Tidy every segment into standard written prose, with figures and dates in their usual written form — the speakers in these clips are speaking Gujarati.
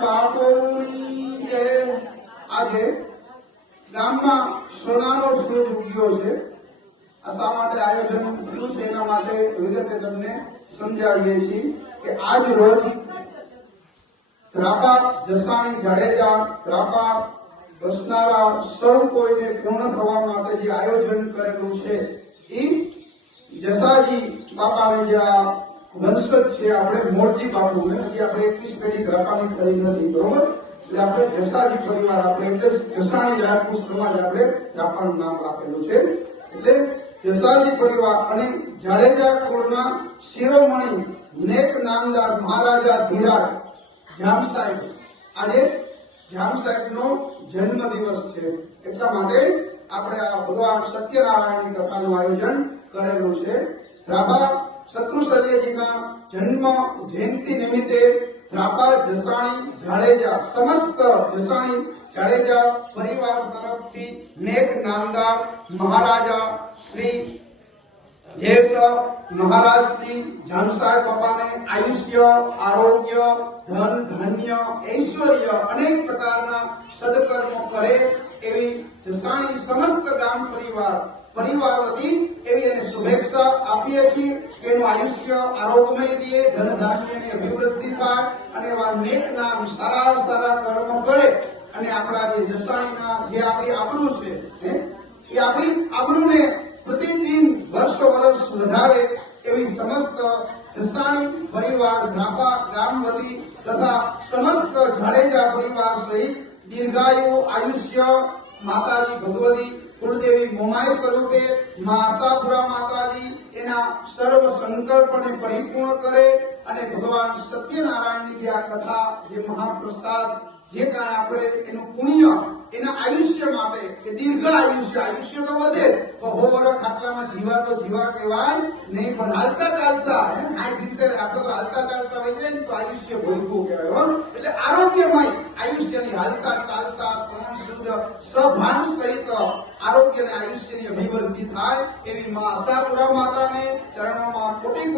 બાપોની જય। આજે ગામમાં સોનાનો સૂરજ ઉગ્યો છે। આ શા માટે આયોજન થયું છે એના માટે વિગતે તમને સમજાવીએ છીએ કે આજ રોજ રાપા જસાણી જાડેજા રાપા વસનારા સૌ કોઈને પૂર્ણ થવા માટે જે આયોજન કરેલું છે એ જસાજી બાપાની જે વંશજ છે આપણે મોરજી બાપુ હજી આપણે 21 પેઢી રાપાની કરી નથી, બરોબર? એટલે આપણે જસાજી પરિવાર આપણે એટલે જસાણી રાજપૂત સમાજ આપણે રાપાનું નામ આપેલું છે। એટલે જસાજી પરિવાર અને જાડેજા કુળના શિરોમણી નેક નામદાર મહારાજા ધીરાજ જામ સાહેબ, આજે જામ સાહેબનો જન્મ દિવસ છે એટલા માટે આપણે આ ભગવાન સત્યનારાયણની કથાનું આયોજન કરેલું છે। રાપા શત્રુશલ્યજીના જન્મ જયંતિ નિમિત્તે રાપા જસાણી જાડેજા સમસ્ત જસાણી જાડેજા પરિવાર તરફથી નેક નામદાર મહારાજા શ્રી જેસ મહારાજ શ્રી જામ સાહેબ બાપાને આયુષ્ય, આરોગ્ય, ધન, ધાન્ય, ઐશ્વર્ય અનેક પ્રકારના સદકર્મો કરે એવી જસાણી સમસ્ત ગામ પરિવાર વતી એવી એને શુભેચ્છા આપીએ છીએ। એનું આયુષ્ય આરોગ્યમય રહે, ધન ધાન્યની અભિવૃદ્ધિ થાય અને એવા નેક નામ સારા કર્મો કરે અને આપણા જે જસાણીના જે આપણી આબરૂ છે એ આપણી આબરૂને પ્રતિદિન વર્ષ વધારે એવી સમસ્ત જસાણી પરિવાર રાપા ગામ વતી તથા સમસ્ત જાડેજા પરિવાર સહિત દીર્ઘાયુ આયુષ્ય માતાજી ભગવતી કુળદેવી મોમાય સ્વરૂપે મા આશાપુરા માતાજી એના સર્વ સંકલ્પને પરિપૂર્ણ કરે અને ભગવાન સત્યનારાયણની જે આ કથા જે મહાપ્રસાદ જે કાંઈ આપણે એનું પુણ્ય એના આયુષ્ય માટે કે દીર્ઘ આયુષ્ય તો વધે તો હો વર્ષ ખાટલામાં જીવા કહેવાય નહીં, પણ હાલતા ચાલતા 60-70 આપણે તો હાલતા ચાલતા હોય જાય ને તો આયુષ્ય ભોગવું કહેવાય। એટલે આરોગ્યમય આયુષ્યની હાલતા ચાલતા શ્રવણ શુદ્ધ સભાન સહિત આરોગ્ય અને આયુષ્યની અભિવૃદ્ધિ થાય એવી મા આશાપુરા માતાને ચરણોમાં કોટી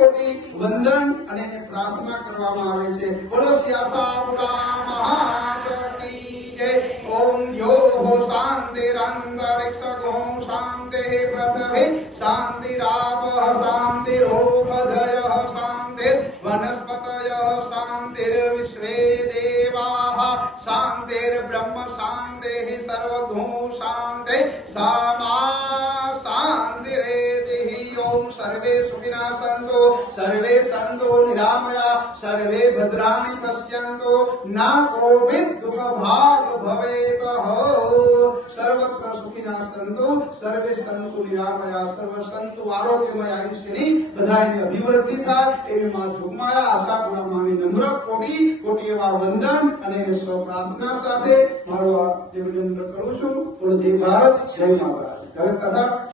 વંદન અને એને પ્રાર્થના કરવામાં આવે છે। બોલો શ્રી આશાપુરા મહાત કી જય। ઓમ યો શાંતિરંતરિક્ષગો શાંતિ પૃથ્વી શાંતિરાપઃ શાંતિરોપધયઃ શાંતિર વનસ્પતયઃ શાંતિર્વિશ્વે દેવાઃ શાંતિર્બ્રહ્મ શાંતિઃ સર્વગુણ શાંતિ સામા શાંતિરેતિઃ। ઓમ સર્વે સુખિનઃ સન્તુ સર્વે સન્તો નિરામયા સર્વે ભદ્રાણિ પશ્યન્તુ ના કોવિદ દુઃખ ભાગ ભવેત। સર્વત્ર સુખિનઃ સન્તુ સર્વે સન્તુ નિરામયા સર્વ સંતો આરોગ્યમય આયુષ્યની બધાની અભિવૃદ્ધિ થાય એવી મા જોગમાયા આશાપુરા માની નમ્ર કોટી એવા વંદન અને એને સ્વ પ્રાર્થના સાથે મારો આ નિવેદન કરું છું। બોલો જય ભારત, જય મા ભારત। હવે કથા